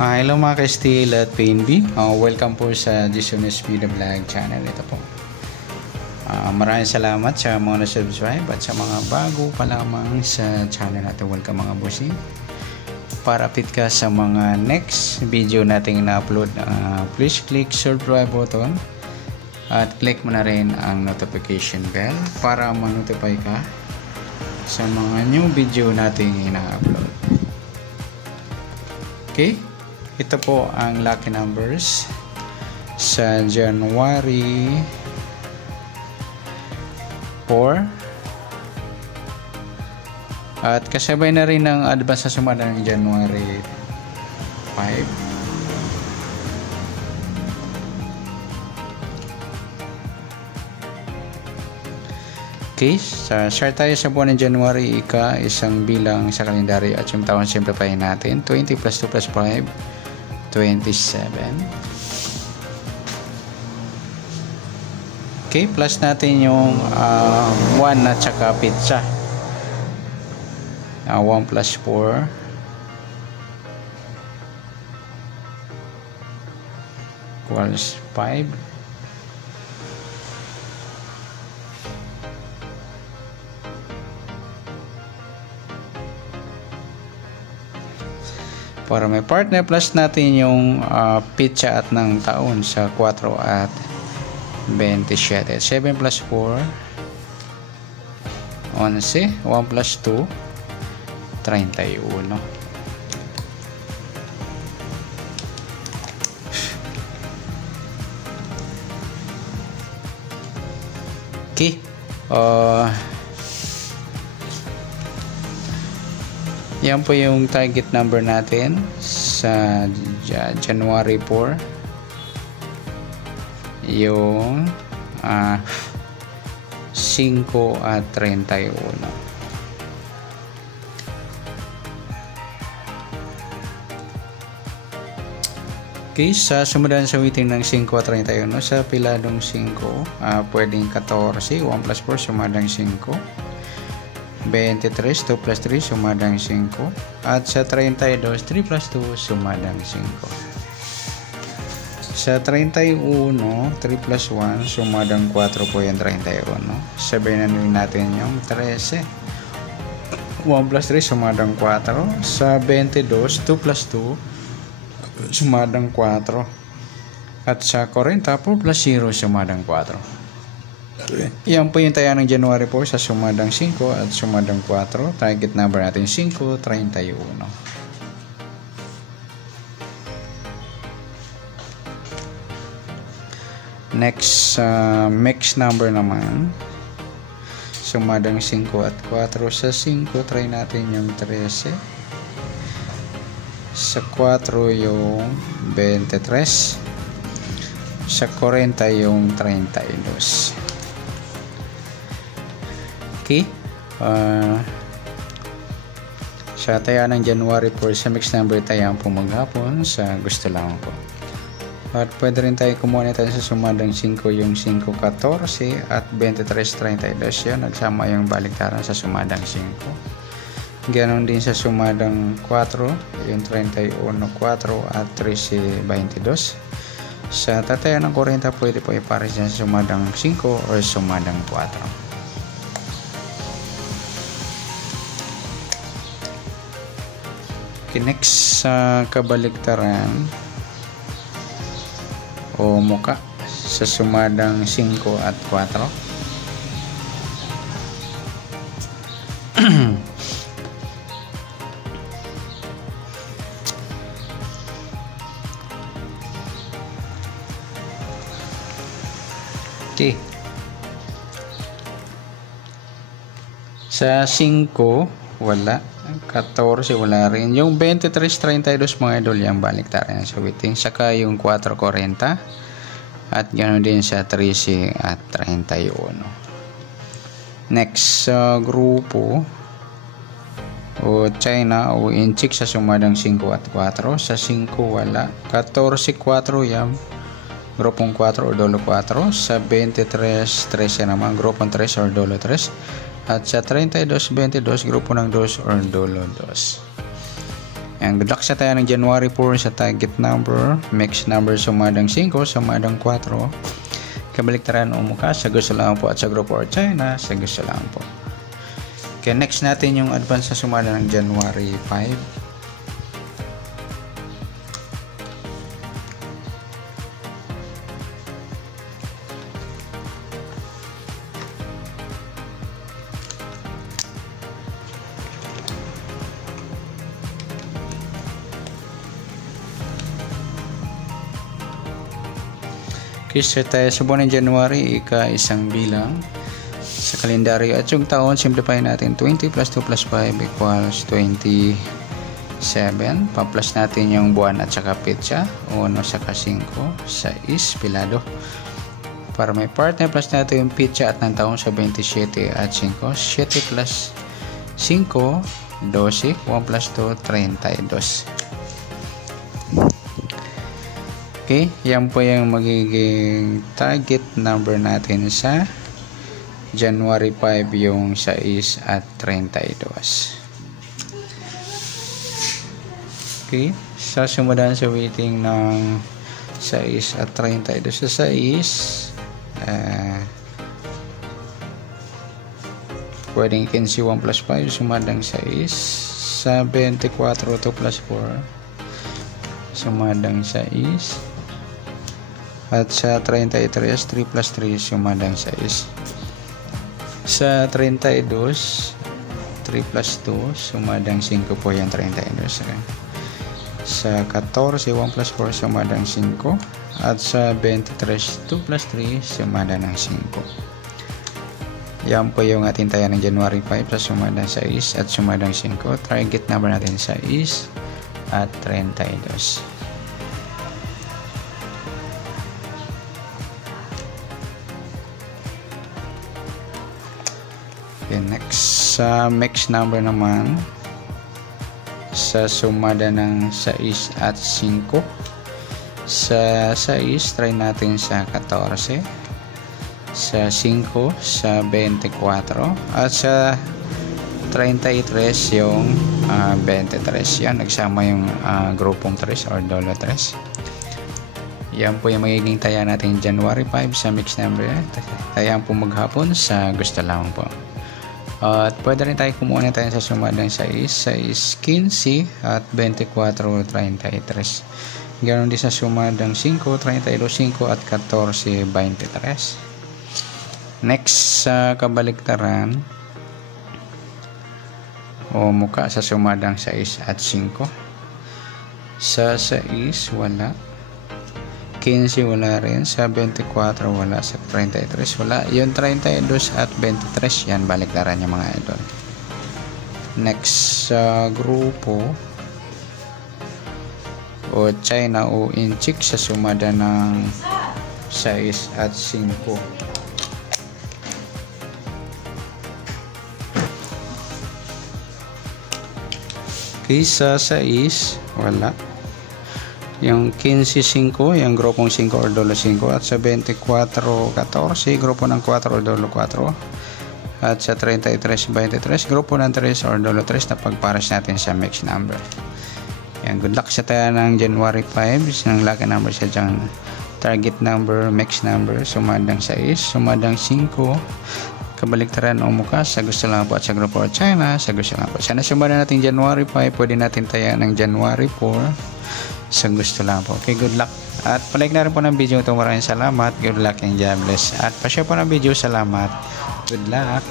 Hello mga ka-Steel at PNB. Welcome po sa Jisones Media Vlog channel. Ito po. Maraming salamat sa mga na-subscribe at sa mga bago pa lamang sa channel natin. Welcome mga bossing. Para update ka sa mga next video nating na-upload, please click subscribe button at click mo na rin ang notification bell para ma-notify ka sa mga new video nating ina-upload. Okay? Ito po ang lucky numbers sa January 4 at kasabay na rin ng advance sa sumada ng January 5. Okay, start tayo sa buwan ng January. Isang bilang sa kalendaryo at yung taon simplify natin. 20 plus 2 plus 5 27. Okay, plus natin yung 1 at saka pizza. 1 plus 4 equals 5. Para may partner, plus natin yung pizza at ng taon sa 4 at 27. 7 plus 4 11. 1 plus 2 31. Okay. Yan po yung target number natin sa January 4. Yung 5 at 31. Okay, sa sumundan sa waiting ng 5 at 31, sa piladong 5, pwedeng 14, 1 plus 4 sumadang 5. 23, 2 plus 3 sumadang 5. At sa 32, 3 plus 2 sumadang 5. Sa 31, 3 plus 1 sumadang 4 po yung 31. Sabihin na natin yung 13. 1 plus 3 sumadang 4. Sa 22, 2 plus 2 sumadang 4. At sa 40, 4 plus 0 sumadang 4. Yan po yung taya ng January 4 sa sumadang 5 at sumadang 4. Target number natin 5, 31. Next, mix number naman. Sumadang 5 at 4. Sa 5, try natin yung 13. Sa 4 yung 23. Sa 40 yung 32. Okay. Sa taya ng January 4 sa mix number tayo po maghapon sa gusto lang po. At pwede rin tayo kumuha natin sa sumadang 5 yung 5-14 at 23-32 yan. Nagsama yung baliktaran sa sumadang 5. Ganon din sa sumadang 4 yung 31-4 at 13-22. Sa tataya ng 40 pwede po ipares dyan sa sumadang 5 o sumadang 4. Okay, next sa kabaliktaran o muka sa sumadang 5 at 4. Okay. Sa 5 wala. 14 wala rin. Yung 23-32 mga idol yung baliktaran sa waiting. Saka yung 4-40 at ganoon din sa 13 at 31. Next grupo o China o Inchik sa sumadang 5 at 4. Sa 5 wala. 14-4 yan. Grupong 4 o dolo 4. Sa 23-13 naman grupong 3 or dolo 3. At sa 32-22, grupo ng 2 or dolo 2. Yan, good luck sa tayo ng January 4 sa target number, mix number sumadang 5, sumadang 4. Kabaliktaran o mukha, sa gusto lang po at sa grupo or China, sa gusto lang po. Okay, next natin yung advance sa sumada ng January 5. Okay, so tayo sa buwan ng January, ika-isang bilang sa kalendaryo at yung taon, simplify natin 20 plus 2 plus 5 equals 27. Pa-plus natin yung buwan at saka petsa, 1 saka 5, 6 pilado. Para may partner, plus natin yung petsa at ng taon sa 27 at 5, 7 plus 5, 12, 1 plus 2, 32. Okay, yan po yung magiging target number natin sa January 5, yung 6 at 32. Okay, sa sumunod sa waiting ng 6 at 32 sa 6, pwedeng 15 1 plus 5 sumadang 6, sa 24 2 plus 4 sumadang 6, at sa 33 3 plus 3 sumadang 6. Sa 32 3 plus 2 sumadang 5 po yung 32. Sa 14 1 plus 4 sumadang 5, at sa 23 2 plus 3 sumadang ng 5. Yan po yung ating taya ng January 5 sa sumadang 6 at sumadang 5. Target number natin 6 at 32. Okay, next sa mix number naman, sa sumada ng 6 at 5. Sa 6 try natin sa 14, sa 5 sa 24, at sa 33 yung 23. Yan, nagsama yung grupong 3 or dolo 3. Yan po yung magiging taya natin January 5 sa mix number. Tayaan po maghapon sa gusto lang po. At pwede rin tayo kumuha na tayo sa sumadang 6, 15 at 24, 33. Ganoon din sa sumadang 5, 32, 5 at 14, 23. Next sa kabaliktaran o muka sa sumadang 6 at 5. Sa 6 wala, 15 wala rin, sa 24 wala, sa 33 wala, yung 32 at 23 yan baliktaran yung mga idol. Next sa grupo o China o Inchik sa sumada ng 6 at 5. Okay, sa 6 wala, yung 15-5 yung grupong 5 or dolo 5, at sa 24-14 grupo ng 4 or dolo 4, at sa 33-23 grupo ng 3 or dolo 3 na pagpares natin sa mix number. Yan, good luck sa tayo ng January 5 ng lucky number sa dyan. Target number, mix number, sumadang 6, sumadang 5, kabaliktaran o mukha, sa gusto lang po at sa grupo or China, sa gusto lang po. Sana sumada natin January 5, pwede natin tayo ng January 4 sa gusto lang po. Okay, good luck. At palike na rin po ng video ito. Maraming salamat. Good luck and God bless. At pa-share po ng video. Salamat. Good luck.